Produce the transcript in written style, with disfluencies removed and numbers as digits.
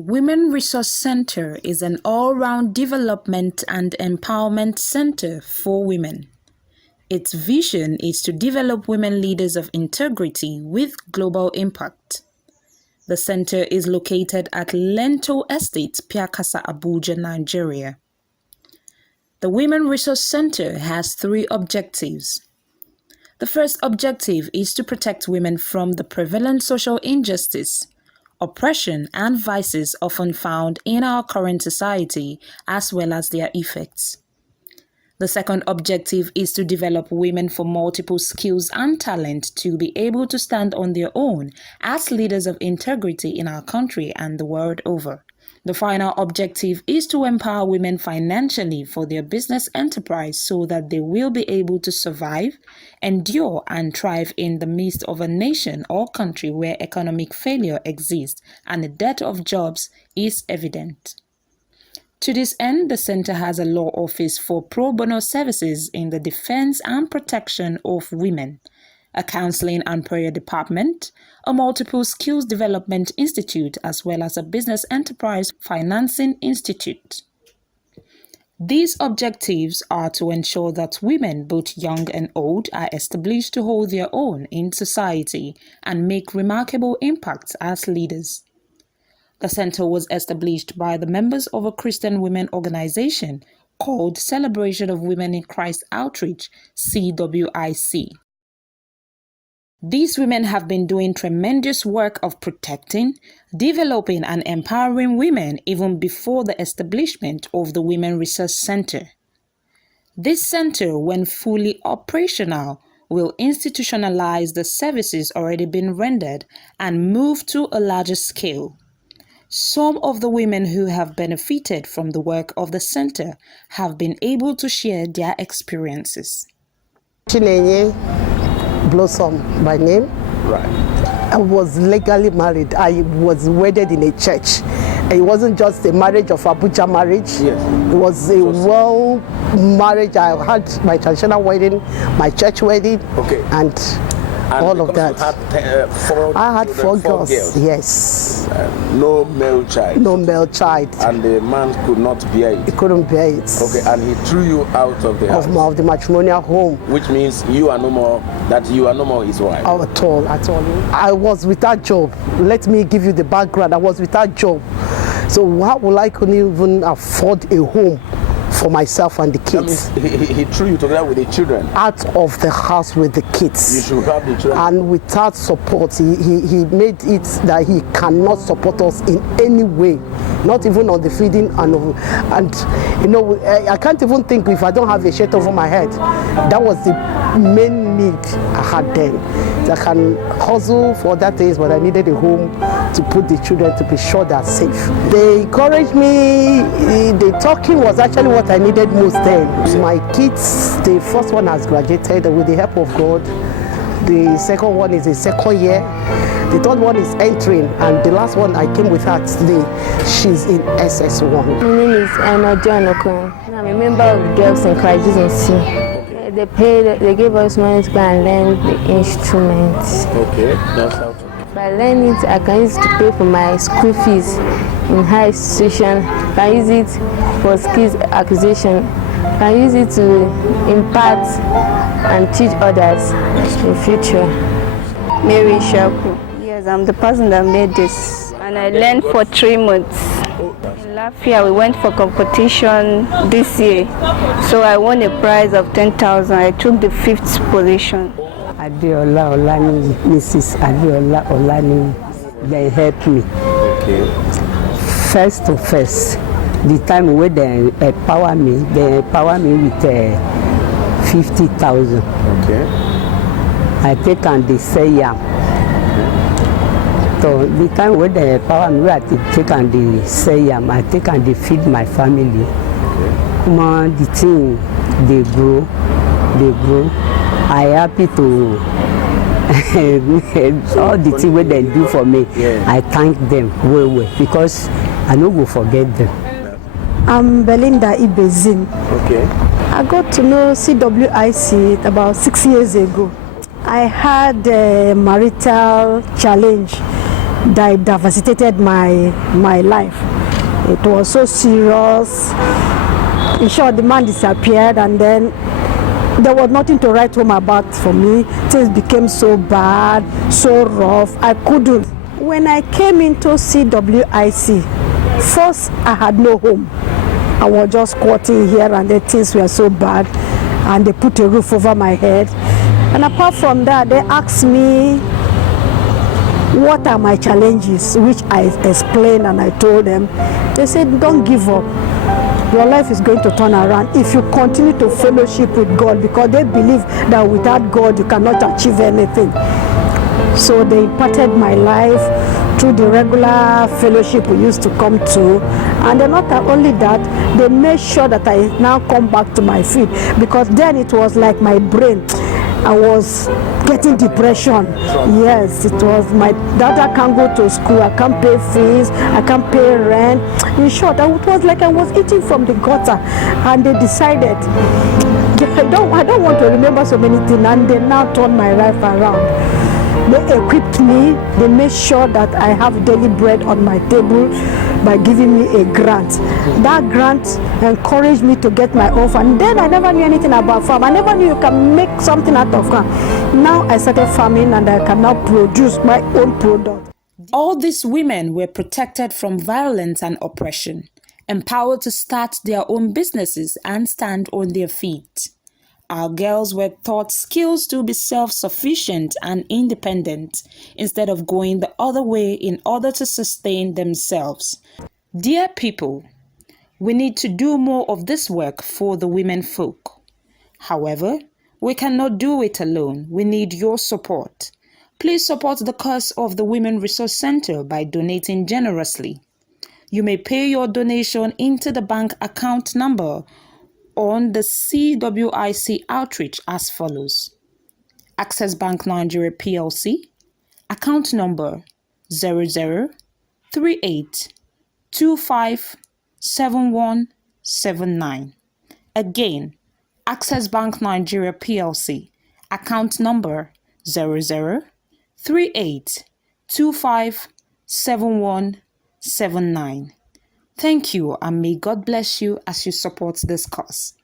Women Resource Center is an all-round development and empowerment center for women. Its vision is to develop women leaders of integrity with global impact. The center is located at Lento Estate, Piakasa, Abuja, Nigeria. The Women Resource Center has 3 objectives. The first objective is to protect women from the prevalent social injustice, oppression and vices often found in our current society, as well as their effects. The second objective is to develop women for multiple skills and talent to be able to stand on their own as leaders of integrity in our country and the world over. The final objective is to empower women financially for their business enterprise so that they will be able to survive, endure, and thrive in the midst of a nation or country where economic failure exists and the dearth of jobs is evident. To this end, the center has a law office for pro bono services in the defense and protection of women, a counseling and prayer department, a multiple skills development institute, as well as a business enterprise financing institute. These objectives are to ensure that women, both young and old, are established to hold their own in society and make remarkable impacts as leaders. The center was established by the members of a Christian women organization called Celebration of Women in Christ Outreach, CWIC. These women have been doing tremendous work of protecting, developing, and empowering women even before the establishment of the Women Resource Center. This center, when fully operational, will institutionalize the services already been rendered and move to a larger scale. Some of the women who have benefited from the work of the center have been able to share their experiences. Chinenye Blossom by name. Right. I was legally married. I was wedded in a church. It wasn't just a marriage of Abuja marriage. Yes. It was a well marriage. I had my traditional wedding, my church wedding, okay, and all of that. I had four girls. Yes. No male child. No male child. And the man could not bear it. He couldn't bear it. Okay, and he threw you out of the house. Of the matrimonial home. Which means you are no more. That you are no more his wife. At all. I was without job. Let me give you the background. I was without job. So how will I couldn't even afford a home for myself and the kids? That means he threw you together with the children. Out of the house with the kids. You should have the children. And without support, he made it that he cannot support us in any way, not even on the feeding and you know, I can't even think if I don't have a shirt over my head. That was the main need I had then. I can hustle for other things, but I needed a home to put the children to be sure they're safe. They encouraged me. The talking was actually what I needed most then. My kids, the first one has graduated with the help of God. The second one is in second year. The third one is entering, and the last one I came with her today. She's in SS1. My name is Anna John Okon. I'm a member of Girls in Christ Jesus. They gave us money to go and learn the instruments. Okay, that's how. By learning it, I can use it to pay for my school fees in higher institution. I can use it for skills acquisition. I can use it to impart and teach others in future. Mary Shaku. Yes, I'm the person that made this, and I learned for 3 months. Last year we went for competition this year, so I won a prize of 10,000. I took the 5th position. Adiola Olani, Mrs. Adiola Olani, they helped me. Okay. First, the time when they empower me with 50,000. Okay. I take and they say yeah. So the time when they empower me, I take and they say yeah. I take and they feed my family. Come on, the thing they grow. I happy to all the things what they do for me. Yeah. I thank them well because I no go forget them. I'm Belinda Ibezin. Okay. I got to know CWIC about 6 years ago. I had a marital challenge that devastated my life. It was so serious. In short, the man disappeared, and then there was nothing to write home about for me. Things became so bad, so rough. I couldn't. When I came into CWIC, first I had no home. I was just squatting here, and the things were so bad, and they put a roof over my head. And apart from that, they asked me what are my challenges, which I explained, and I told them. They said, don't give up. Your life is going to turn around if you continue to fellowship with God, because they believe that without God you cannot achieve anything. So they imparted my life through the regular fellowship we used to come to, and then not only that, they made sure that I now come back to my feet, because then it was like my brain, I was getting depression. Yes, it was my dad. I can't go to school, I can't pay fees, I can't pay rent. In short, it was like I was eating from the gutter, and they decided I don't want to remember so many things, and they now turned my life around. They equipped me, they made sure that I have daily bread on my table by giving me a grant. That grant encouraged me to get my own farm. Then I never knew anything about farm. I never knew you can make something out of farm. Now I started farming, and I can now produce my own product. All these women were protected from violence and oppression, empowered to start their own businesses and stand on their feet. Our girls were taught skills to be self-sufficient and independent instead of going the other way in order to sustain themselves. Dear people, we need to do more of this work for the women folk. However, we cannot do it alone. We need your support. Please support the cause of the Women Resource Center by donating generously. You may pay your donation into the bank account number on the CWIC outreach as follows: Access Bank Nigeria PLC, account number 0038257179. Again, Access Bank Nigeria PLC, account number 0038257179. Thank you, and may God bless you as you support this cause.